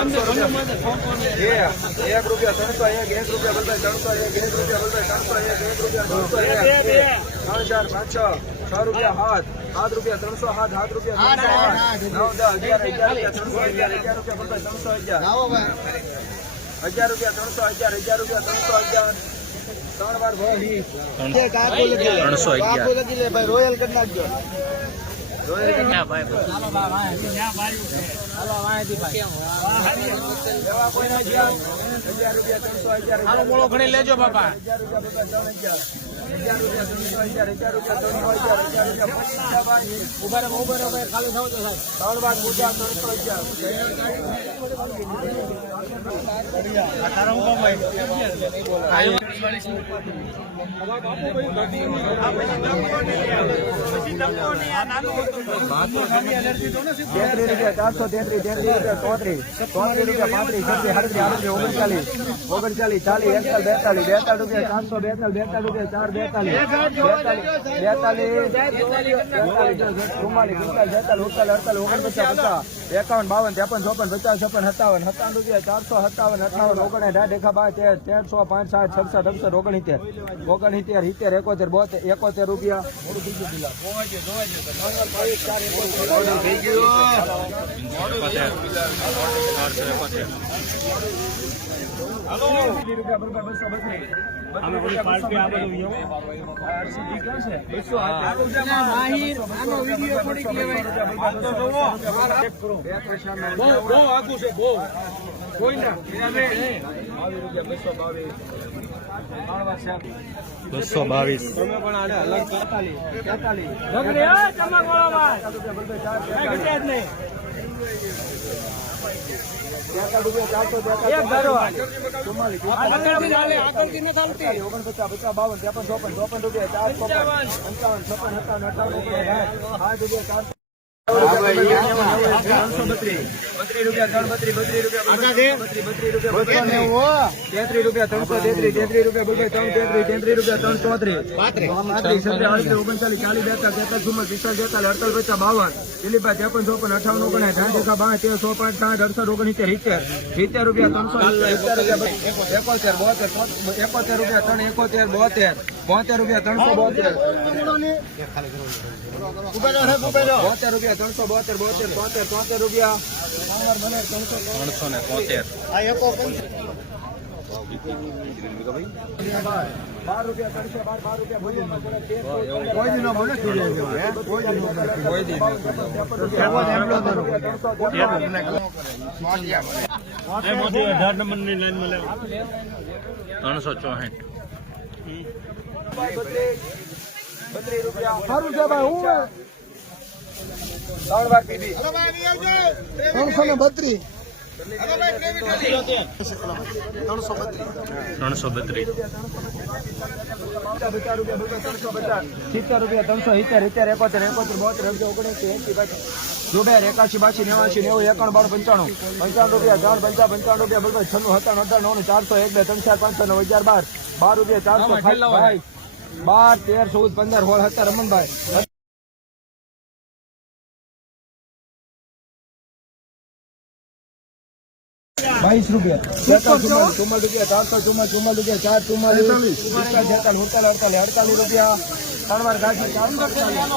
ત્રણસો રૂપિયા એક એક રૂપિયા ત્રણસો એક એક રૂપિયા બધાય ત્રણસો એક એક રૂપિયા બધાય ત્રણસો એક એક રૂપિયા ત્રણસો એક ત્રણ ચાર પાંચ છ છ રૂપિયા સાત સાત રૂપિયા ત્રણસો સાત સાત રૂપિયા ત્રણસો આઠ નવ દસ અગિયાર. અગિયાર રૂપિયા ત્રણસો અગિયાર. અગિયાર રૂપિયા બધાય ત્રણસો અગિયાર. અગિયાર રૂપિયા ત્રણસો અગિયાર. અગિયાર રૂપિયા ત્રણસો અગિયાર ત્રણ વાર ભાઈ. ત્રણસો અગિયાર. રોયલ કરી નાખજો રોયલ કરી લેવા કોઈ ના ગયા અગિયાર રૂપિયા ત્રણસો અગિયાર મોળો ઘણી લેજો બાપા. ઊભા રહો ઊભા રહો ભાઈ ખાલી થાવ તો ત્રણ વાર પૂજા ત્રણસો અગિયાર ચારસો રૂપિયા ચોત્રીસ ચોત્રીસ રૂપિયા પાંત્રીસ, છત્રીસ, સાડત્રીસ, આડત્રીસ, ઓગણચાલીસ ઓગણચાલીસ, ચાલીસ, એકતાલીસ, બેતાલીસ બેતાલીસ રૂપિયા, ચારસો, બેતાલીસ બેતાલીસ રૂપિયા, ચાર બેતાલીસ બેતાલીસ બેતાલીસ, ચુમ્માલીસ, પિસ્તાલીસ, છેતાલીસ, ઉડતાલીસ, અડતાલીસ, ઓગણપચાસ, પચાસ એકાવન બાવન ત્રેપન ચોપન પચાસ છપ્પન સત્તાવન સત્તાવન રૂપિયા ચારસો સત્તાવન અઠાવન ઓગણસાઠ એકા બાર તેર તેરસો પાંચ સાત છસઠ અડસઠ ઓગણસિત્તેર ઓગણસિત્તેર સિત્તેર એકોતેર બોતેર એકોતેર રૂપિયા બહુ બહુ આખું છે બહુ. કોઈ ના. બસો બાવીસ. ગગડી આ ચમક વાળો ભાઈ કઈ ઘટ્યા જ નહીં. એક ધારો આગળથી ચાલે આગળથી ન ચાલતી ઓગણપચાસ પચાસ બાવન ત્રેપન ચોપન ચોપન રૂપિયા ચારસો. બત્રીસ રૂપિયા ત્રણ ચોત્રીસ પાંત્રીસ ઓગણચાલીસ ચાલીસ બેતાલીસ તેતાલીસ ચુમ્માલીસ પિસ્તાલીસ છેતાલીસ અડતાલીસ પચાસ બાવન દિલીપભાઈ ચોપન અઠાવન ઓગણ બાર તેર સો પાંચ સાઠ અડસઠ ઓગણસિત્તેર સિત્તેર સિત્તેર રૂપિયા ત્રણસો સિત્તેર એકોતેર બોતેર એકોતેર રૂપિયા ત્રણ એકોતેર બોતેર બોતેર રૂપિયા ત્રણસો બોતેર બોતેર રૂપિયા ત્રણસો બોતેર બોતેર તોતેર તોતેર રૂપિયા ત્રણસો ને તોતેર બાર રૂપિયા ત્રણસો બાર બાર રૂપિયા ત્રણસો ચોસઠ ત્રણસો ને બત્રીસ ત્રણસો બત્રીસ. સિત્તેર રૂપિયા, ત્રણસો સિત્તેર સિત્તેર, એકોતેર એકોતેર, બોતેર, અગિયાર ઓગણએંસી એસી રૂપિયા એકાશી, બાસી, નેવાસી, નેવું, એકાણું બાર પંચાણું. પંચાણું રૂપિયા ત્રણ પંચા, પંચાવન રૂપિયા બસો છન્નું, સત્તાણું અઠાણું ચારસો, એક, બે, ત્રણ, ચાર, પાંચસો નવ હજાર બાર. બાર રૂપિયા ચારસો ભાઈ બાર તેર ચૌદ પંદર સોળ સત્તર રમણભાઈ બાવીસ રૂપિયા ચુમ્માલીસ ચુમ્માલીસ રૂપિયા ચારસો ચુમ્માલીસ ચુમ્માલીસ રૂપિયા ચાર ચુમ્માલીસ પિસ્તાલીસ અડતાલીસ અડતાલીસ અડતાલીસ અડતાલીસ રૂપિયા ત્રણ વાર ગાંઠી ચારસો અડતાલીસ